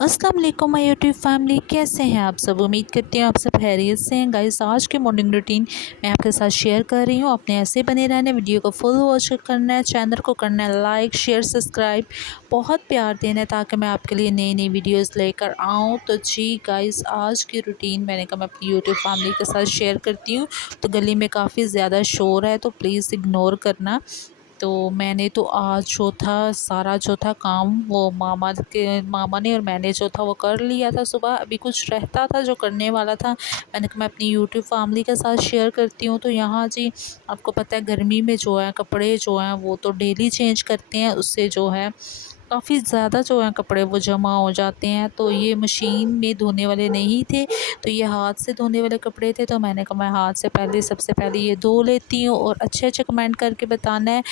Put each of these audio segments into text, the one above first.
अस्सलाम वालेकुम my YouTube family, कैसे हैं आप सब। उम्मीद करती हूँ आप सब खैरियत से हैं। गाइस, आज के मॉर्निंग रूटीन मैं आपके साथ शेयर कर रही हूँ। आपने ऐसे बने रहना, वीडियो को फुल वॉच करना है, चैनल को करना है लाइक शेयर सब्सक्राइब, बहुत प्यार देना है ताकि मैं आपके लिए नई नई वीडियोस लेकर आऊँ। तो जी गाइस, आज की रूटीन मैंने कहा मैं अपनी यूट्यूब फैमिली के साथ शेयर करती हूँ। तो गली में काफ़ी ज़्यादा शोर है, तो प्लीज़ इग्नोर करना। तो मैंने तो आज जो था काम वो मामा ने और मैंने जो था वो कर लिया था सुबह। अभी कुछ रहता था जो करने वाला था, मैंने कहा मैं अपनी यूट्यूब फैमिली के साथ शेयर करती हूँ। तो यहाँ जी, आपको पता है गर्मी में जो है कपड़े जो हैं वो तो डेली चेंज करते हैं, उससे जो है काफ़ी ज़्यादा जो है कपड़े वो जमा हो जाते हैं। तो ये मशीन में धोने वाले नहीं थे, तो ये हाथ से धोने वाले कपड़े थे। तो मैंने कहा मैं हाथ से सबसे पहले ये धो लेती हूँ, और अच्छे अच्छे कमेंट करके बताना है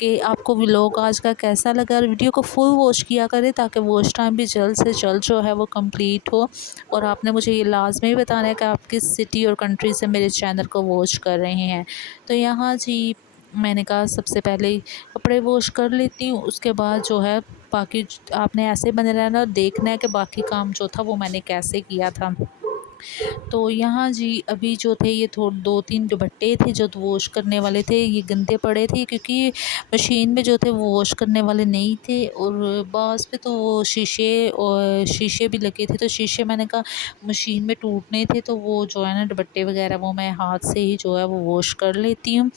कि आपको व्लॉग आज का कैसा लगा। और वीडियो को फुल वॉच किया करें ताकि वॉच टाइम भी जल्द से जल्द जो है वो कंप्लीट हो। और आपने मुझे ये लाजमी बताना है कि आप किस सिटी और कंट्री से मेरे चैनल को वॉच कर रहे हैं। तो यहाँ जी, मैंने कहा सबसे पहले कपड़े वॉश कर लेती हूँ, उसके बाद जो है बाकी आपने ऐसे बने रहना और देखना है कि बाकी काम जो था वो मैंने कैसे किया था। तो यहाँ जी, अभी जो थे ये थोड़े 2-3 दुपट्टे थे जो वॉश करने वाले थे, ये गंदे पड़े थे क्योंकि मशीन में जो थे वो वॉश करने वाले नहीं थे। और बाज़ पे तो वो शीशे भी लगे थे, तो शीशे मैंने कहा मशीन में टूटने थे, तो वो जो है ना दुपट्टे वगैरह वो मैं हाथ से ही जो है वो वॉश कर लेती हूँ।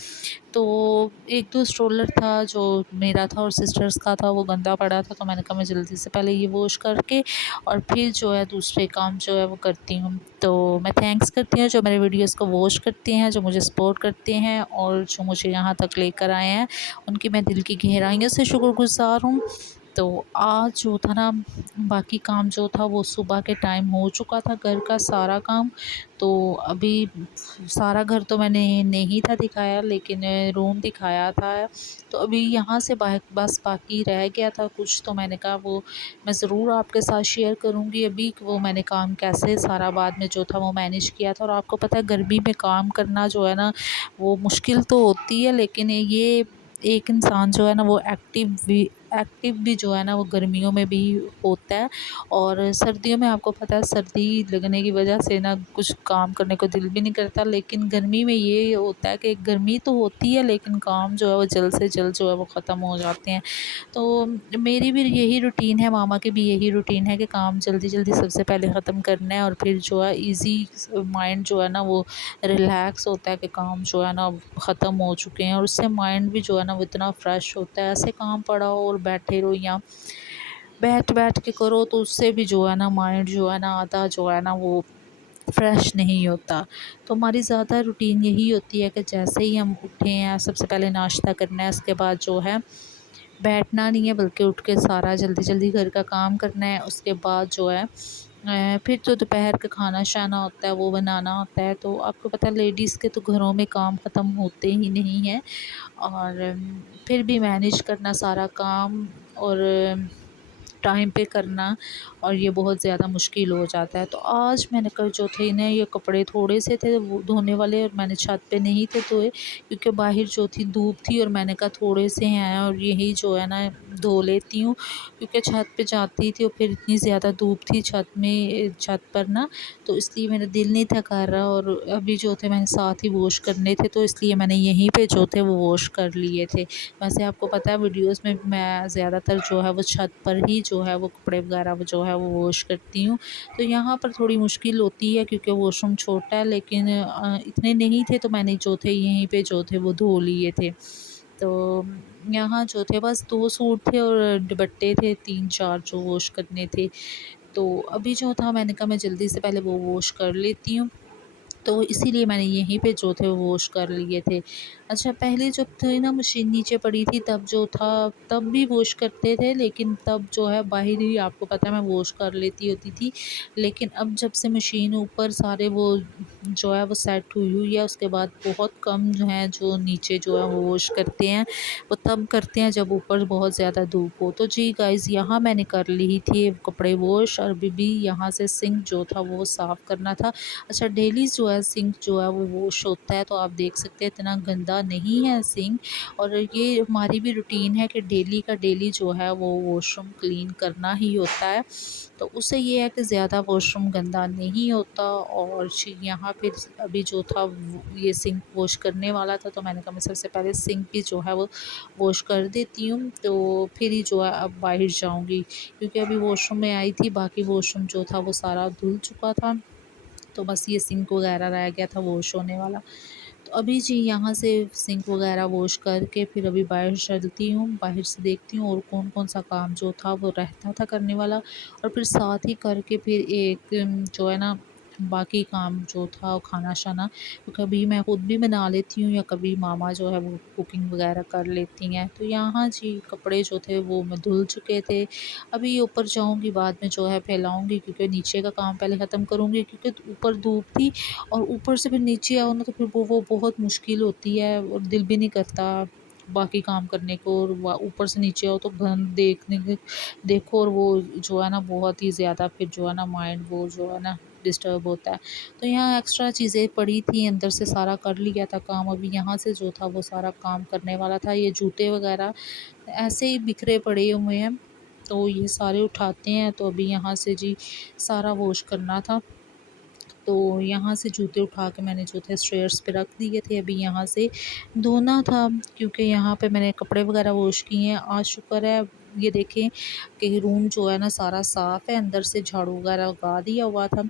तो एक दो स्ट्रोलर था जो मेरा था और सिस्टर्स का था, वो गंदा पड़ा था, तो मैंने कहा मैं जल्दी से पहले ये वॉश करके और फिर जो है दूसरे काम जो है वो करती हूँ। तो मैं थैंक्स करती हूँ जो मेरे वीडियोस को वॉच करते हैं, जो मुझे सपोर्ट करते हैं और जो मुझे यहाँ तक लेकर आए हैं, उनकी मैं दिल की गहराइयों से शुक्रगुज़ार हूँ। तो आज जो था ना, बाकी काम जो था वो सुबह के टाइम हो चुका था, घर का सारा काम। तो अभी सारा घर तो मैंने नहीं था दिखाया, लेकिन रूम दिखाया था। तो अभी यहाँ से बस बाकी रह गया था कुछ, तो मैंने कहा वो मैं ज़रूर आपके साथ शेयर करूँगी अभी कि वो मैंने काम कैसे सारा बाद में जो था वो मैनेज किया था। और आपको पता है गर्मी में काम करना जो है ना वो मुश्किल तो होती है, लेकिन ये एक इंसान जो है ना वो एक्टिव भी जो है ना वो गर्मियों में भी होता है। और सर्दियों में आपको पता है सर्दी लगने की वजह से ना कुछ काम करने को दिल भी नहीं करता, लेकिन गर्मी में ये होता है कि गर्मी तो होती है लेकिन काम जो है वो जल्द से जल्द जो है वो ख़त्म हो जाते हैं। तो मेरी भी यही रूटीन है, मामा की भी यही रूटीन है कि काम जल्दी जल्दी सबसे पहले ख़त्म करना है, और फिर जो है ईज़ी माइंड जो है ना वो रिलैक्स होता है कि काम जो है ना ख़त्म हो चुके हैं, और उससे माइंड भी जो है ना वो इतना फ्रेश होता है। ऐसे काम पड़ा हो और बैठे रहो या बैठ बैठ के करो तो उससे भी जो है ना माइंड जो है ना आधा जो है ना वो फ्रेश नहीं होता। तो हमारी ज़्यादा रूटीन यही होती है कि जैसे ही हम उठे हैं सबसे पहले नाश्ता करना है, उसके बाद जो है बैठना नहीं है बल्कि उठ के सारा जल्दी जल्दी घर का काम करना है। उसके बाद जो है फिर जो दोपहर का खाना शाना होता है वो बनाना होता है। तो आपको पता है लेडीज़ के तो घरों में काम ख़त्म होते ही नहीं हैं, और फिर भी मैनेज करना सारा काम और टाइम पे करना, और ये बहुत ज़्यादा मुश्किल हो जाता है। तो आज मैंने कल जो थे ना ये कपड़े थोड़े से थे वो धोने वाले, और मैंने छत पे नहीं थे धोए क्योंकि बाहर जो थी धूप थी, और मैंने कहा थोड़े से हैं और यही जो है ना धो लेती हूँ क्योंकि छत पे जाती थी और फिर इतनी ज़्यादा धूप थी छत पर ना, तो इसलिए मेरा दिल नहीं था कर रहा। और अभी जो थे मैंने साथ ही वॉश करने थे, तो इसलिए मैंने यहीं पे जो थे वो वॉश कर लिए थे। वैसे आपको पता है वीडियोस में मैं ज़्यादातर जो है वो छत पर ही जो है वो कपड़े वगैरह वो जो है वो वॉश करती हूँ। तो यहाँ पर थोड़ी मुश्किल होती है क्योंकि वॉशरूम छोटा है, लेकिन इतने नहीं थे तो मैंने जो थे यहीं पे जो थे वो धो लिए थे। तो यहाँ जो थे बस 2 सूट थे और दुपट्टे थे 3-4 जो वॉश करने थे। तो अभी जो था मैंने कहा मैं जल्दी से पहले वो वॉश कर लेती हूँ। तो इसीलिए मैंने यहीं पे जो थे वो वॉश कर लिए थे। अच्छा, पहले जब थे ना मशीन नीचे पड़ी थी तब जो था तब भी वॉश करते थे, लेकिन तब जो है बाहर ही आपको पता है मैं वॉश कर लेती होती थी। लेकिन अब जब से मशीन ऊपर सारे वो जो है वो सेट हुई हुई है, उसके बाद बहुत कम जो है जो नीचे जो है वो वॉश करते हैं। वो तब करते हैं जब ऊपर बहुत ज़्यादा धूप हो। तो जी गाइज़, यहाँ मैंने कर ली थी कपड़े वॉश, और अभी भी यहाँ से सिंक जो था वो साफ़ करना था। अच्छा, डेली जो है सिंक जो है वो वॉश होता है, तो आप देख सकते हैं इतना गंदा गंदा नहीं है सिंक। और ये हमारी भी रूटीन है कि डेली का डेली जो है वो वॉशरूम क्लीन करना ही होता है। तो उससे ये है कि ज़्यादा वॉशरूम गंदा नहीं होता। और यहाँ पे अभी जो था ये सिंक वॉश करने वाला था, तो मैंने कहा मैं सबसे पहले सिंक भी जो है वो वॉश कर देती हूँ, तो फिर ही जो है अब बाहर जाऊँगी, क्योंकि अभी वॉशरूम में आई थी, बाकी वॉशरूम जो था वो सारा धुल चुका था। तो बस ये सिंक वगैरह रह गया था वॉश होने वाला। तो अभी जी यहाँ से सिंक वगैरह वॉश करके फिर अभी बाहर चलती हूँ, बाहर से देखती हूँ और कौन-कौन सा काम जो था वो रहता था करने वाला, और फिर साथ ही करके फिर एक जो है ना बाकी काम जो था वो खाना-शाना, तो कभी मैं खुद भी बना लेती हूँ या कभी मामा जो है वो कुकिंग वगैरह कर लेती हैं। तो यहाँ जी कपड़े जो थे वो मैं धुल चुके थे। अभी ऊपर जाऊँगी, बाद में जो है फैलाऊँगी, क्योंकि नीचे का काम पहले ख़त्म करूँगी, क्योंकि ऊपर धूप थी और ऊपर से फिर नीचे आओ ना तो फिर वो बहुत मुश्किल होती है और दिल भी नहीं करता बाकी काम करने को। और ऊपर से नीचे आओ तो घन देखने के देखो, और वो जो है ना बहुत ही ज़्यादा फिर जो है ना माइंड वो जो है ना डिस्टर्ब होता है। तो यहाँ एक्स्ट्रा चीज़ें पड़ी थी, अंदर से सारा कर लिया था काम, अभी यहाँ से जो था वो सारा काम करने वाला था। ये जूते वगैरह ऐसे ही बिखरे पड़े हुए हैं, तो ये सारे उठाते हैं। तो अभी यहाँ से जी सारा वॉश करना था, तो यहाँ से जूते उठा के मैंने जो थे स्टेयर्स पे रख दिए थे। अभी यहाँ से धोना था, क्योंकि यहाँ पे मैंने कपड़े वगैरह वॉश किए हैं। आज शुक्र है, ये देखें कि रूम जो है ना सारा साफ़ है, अंदर से झाड़ू वगैरह लगा दिया हुआ था।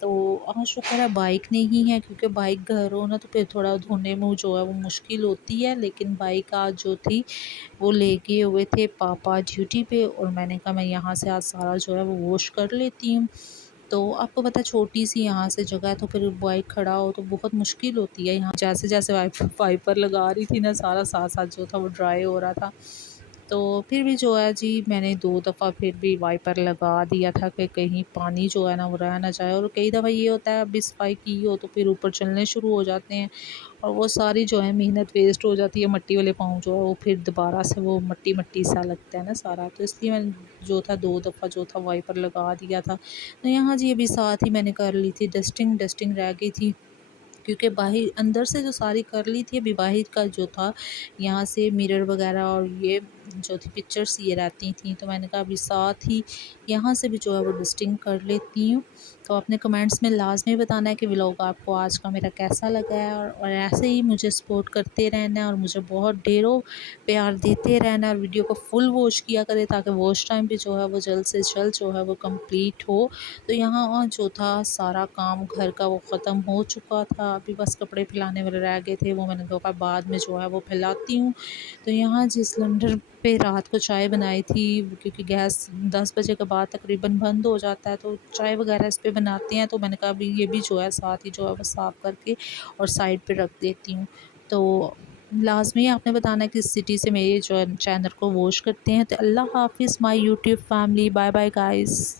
तो आज शुक्र है बाइक नहीं है, क्योंकि बाइक घर हो ना तो फिर थोड़ा धोने में जो है वो मुश्किल होती है। लेकिन बाइक आज जो थी वो लेके हुए थे पापा ड्यूटी पे, और मैंने कहा मैं यहाँ से आज सारा जो है वो वॉश कर लेती हूँ। तो आपको पता है छोटी-सी यहाँ से जगह है, तो फिर बाइक खड़ा हो तो बहुत मुश्किल होती है। यहाँ जैसे-जैसे वाइपर लगा रही थी ना, सारा साथ-साथ जो था वो ड्राई हो रहा था। तो फिर भी जो है जी मैंने 2 दफ़ा फिर भी वाइपर लगा दिया था कि कहीं पानी जो है ना वो रह ना जाए। और कई दफ़ा ये होता है, अभी सफाई की हो तो फिर ऊपर चलने शुरू हो जाते हैं, और वो सारी जो है मेहनत वेस्ट हो जाती है। मट्टी वाले पाँव जो है वो फिर दोबारा से वो मट्टी-मट्टी सा लगता है ना सारा, तो इसलिए मैंने जो था 2 दफ़ा जो था वाइपर लगा दिया था। तो यहाँ जी अभी साथ ही मैंने कर ली थी डस्टिंग रह गई थी, क्योंकि बाहर अंदर से जो सारी कर ली थी, अभी बाहर का जो था यहाँ से मिरर वगैरह और ये जो थी पिक्चर्स ये रहती थी, तो मैंने कहा अभी साथ ही यहाँ से भी जो है वो डस्टिंग कर लेती हूँ। तो अपने कमेंट्स में लाजमी बताना है कि व्लॉग आपको आज का मेरा कैसा लगा है, और ऐसे ही मुझे सपोर्ट करते रहना है और मुझे बहुत ढेरों प्यार देते रहना है, और वीडियो को फुल वॉच किया करें ताकि वॉच टाइम भी जो है वो जल्द से जल्द जो है वो कंप्लीट हो। तो यहाँ जो था सारा काम घर का वो ख़त्म हो चुका था, अभी बस कपड़े फैलाने वाले रह गए थे, वो मैंने कहा बाद में जो है वो फैलाती हूँ। तो यहाँ जिस सिलेंडर पे रात को चाय बनाई थी, क्योंकि गैस 10 बजे के बाद तकरीबन बंद हो जाता है, तो चाय वगैरह इस पे बनाते हैं, तो मैंने कहा अभी ये भी जो है साथ ही जो है वो साफ़ करके और साइड पे रख देती हूँ। तो लाज़मी आपने बताना है किस सिटी से मेरे जो चैनल को वॉच करते हैं। तो अल्लाह हाफ़िज़ my YouTube family, bye bye guys.